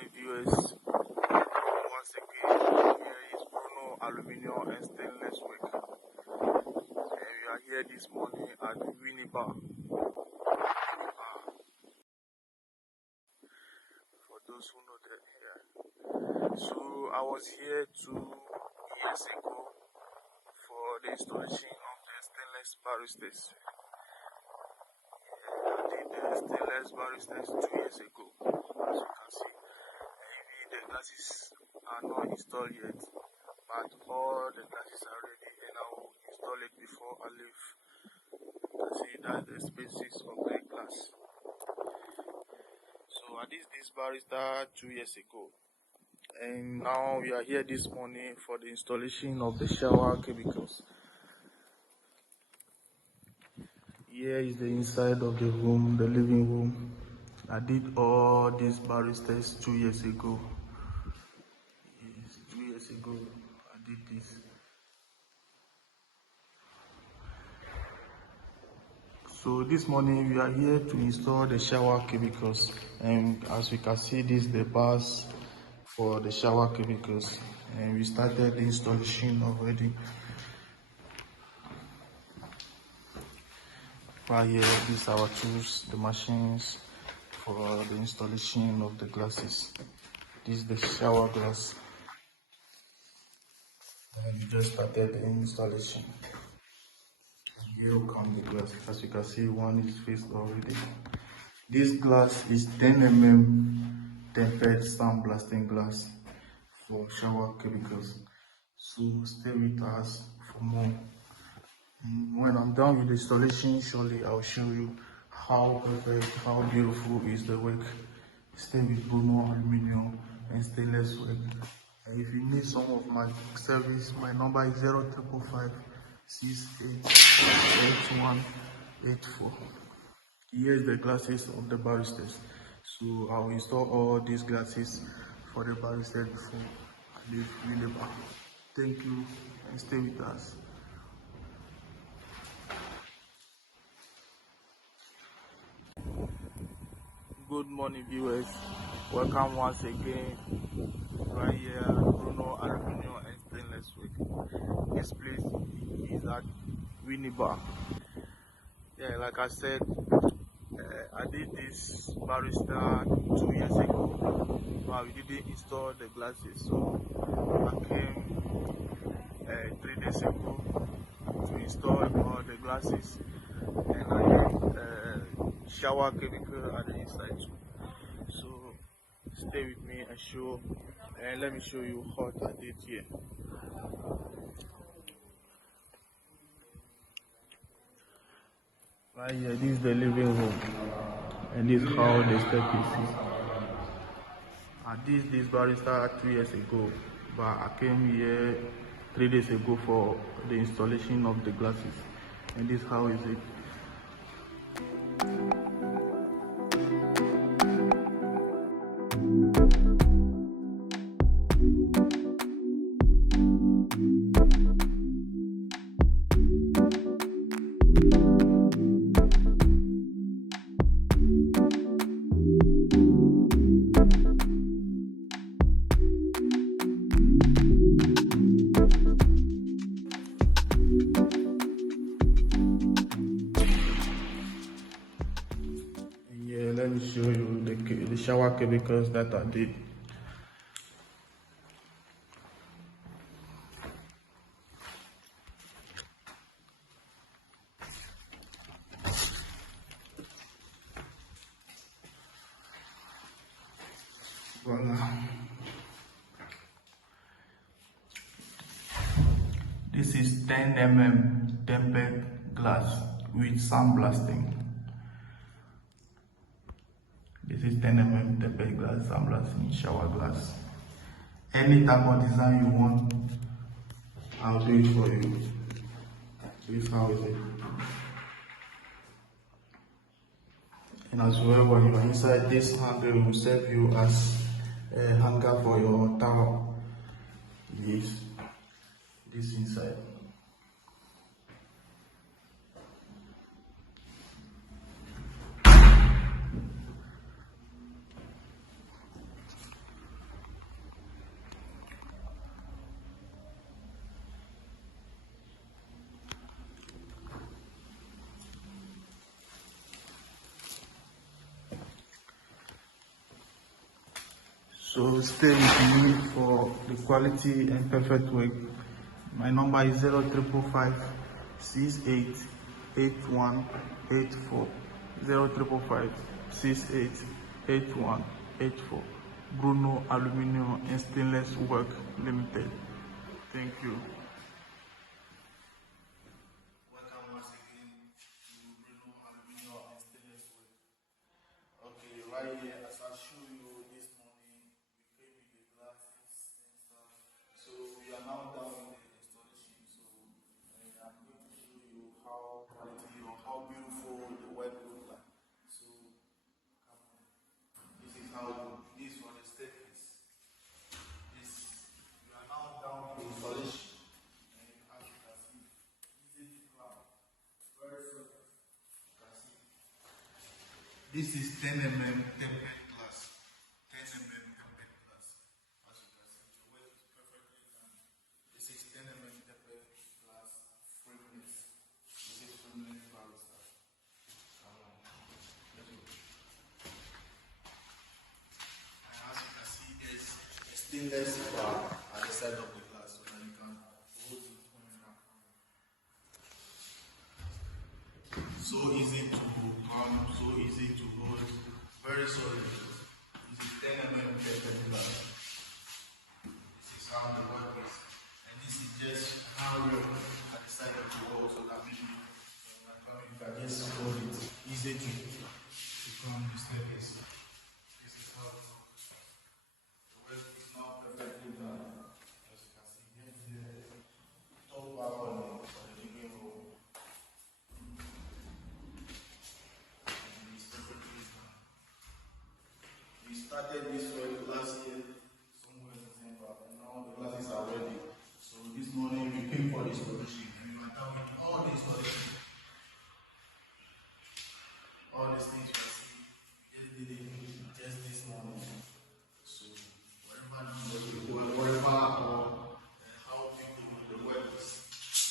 morning, viewers. Once again, here is Bruno Aluminium and Stainless Work. And we are here this morning at Winneba. For those who know that here. So I was here 2 years ago for the installation of the stainless balustrades. I did the stainless balustrades 2 years ago, as you can see. Maybe the glasses are not installed yet, but all the glasses are ready and I will install it before I leave. You can see that's the spaces of the glass. So I did this barrister 2 years ago, and now we are here this morning for the installation of the shower cubicles. Here is the inside of the room, the living room. I did all these barristers 2 years ago. Yes, 2 years ago I did this. So this morning we are here to install the shower cubicles, and as we can see, this is the bars for the shower cubicles, and we started the installation already. Right here, these are our tools, the machines for the installation of the glasses. This is the shower glass, and we just started the installation. Here come the glass. As you can see, one is fixed already. This glass is 10 mm tempered sandblasting glass for shower cubicles. So stay with us for more. When I'm done with the installation, surely I'll show you how perfect, how beautiful is the work. Stay with Bruno Aluminium and Stainless Work. And if you need some of my service, my number is 0555 688184. Here's the glasses of the barristers. So I'll install all these glasses for the barrister before I leave Winneba. Thank you and stay with us. Good morning, viewers. Welcome once again right here at Bruno Aluminium and Stainless Work. This place is at Winneba. Yeah, like I said, I did this barrister 2 years ago, but we didn't install the glasses, so I came 3 days ago to install all the glasses, and I did shower cubicle at the inside too. So stay with me and let me show you what I did here. Right here, this is the living room, and this is how the staircase is. I did this barrister 2 years ago, but I came here 3 days ago for the installation of the glasses, and this is how is it. Let me show you the shower cubicles that I did. Voila. This is 10 mm tempered glass with sandblasting. This is 10 mm tempered glass, sandblasting shower glass. Any type of design you want, I'll do it for you. This is how is it. And as well, when you are inside, this handle will serve you as a hanger for your towel. This inside. So stay with me for the quality and perfect work. My number is 0555 68 8184. 0555 68 8184. Bruno Aluminium and Stainless Work Limited. Thank you. Welcome once again to Bruno Aluminium and Stainless Work. Okay, right here, as I show you this morning, we came with the glasses and stuff. So we are now down in the installation. So I'm going to show you how quality or how beautiful the work looks like. So come on. This is how it looks. This for the staircase. This we are now down in the installation. And as you can see, easy to climb. Very simple. You can see. This is 10 mm tempered glass. 10 mm tempered glass. As you can see, the work is perfectly done. This is 10 mm tempered glass frameless. This is frameless balustrade. Come on. Let's go. And as you can see, there's a stainless bar at the side of the glass so that you can hold it on and up. So easy to come, so easy to hold, very solid. This is 10 mm tempered glass. This is how the work is. And this is just handrail at the side of the wall so that maybe when I come in, you can just hold it. Easy to come the staircase. This is how it works. The work is now perfectly done. As you can see, here's the top balcony for the living room. We started this work last year, somewhere in December, and now the classes are ready. So this morning we came for the installation, and we are done with all the installation. All these things you see, we just did it just this morning. So whatever or how people do the work is,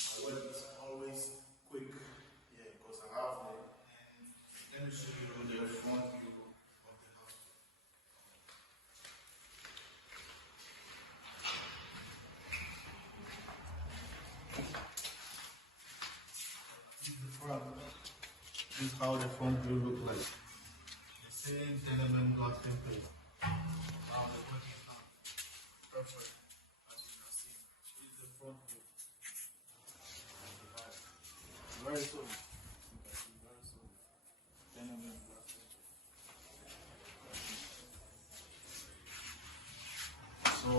my work is always quick. Yeah, because I have the, and let me show you the front view of the house. This is the front. This is how the front view looks like. The same 10 mm glass template. Now the work is done. Perfect. As you can see. This is the front view. Very solid. You can see very solid. 10 mm glass template. So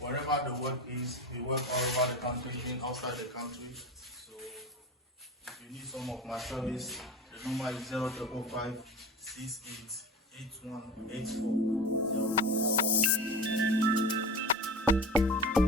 wherever the work is, we work all over the country, even outside the country. So if you need some of my service, the number is 0555 68 8184.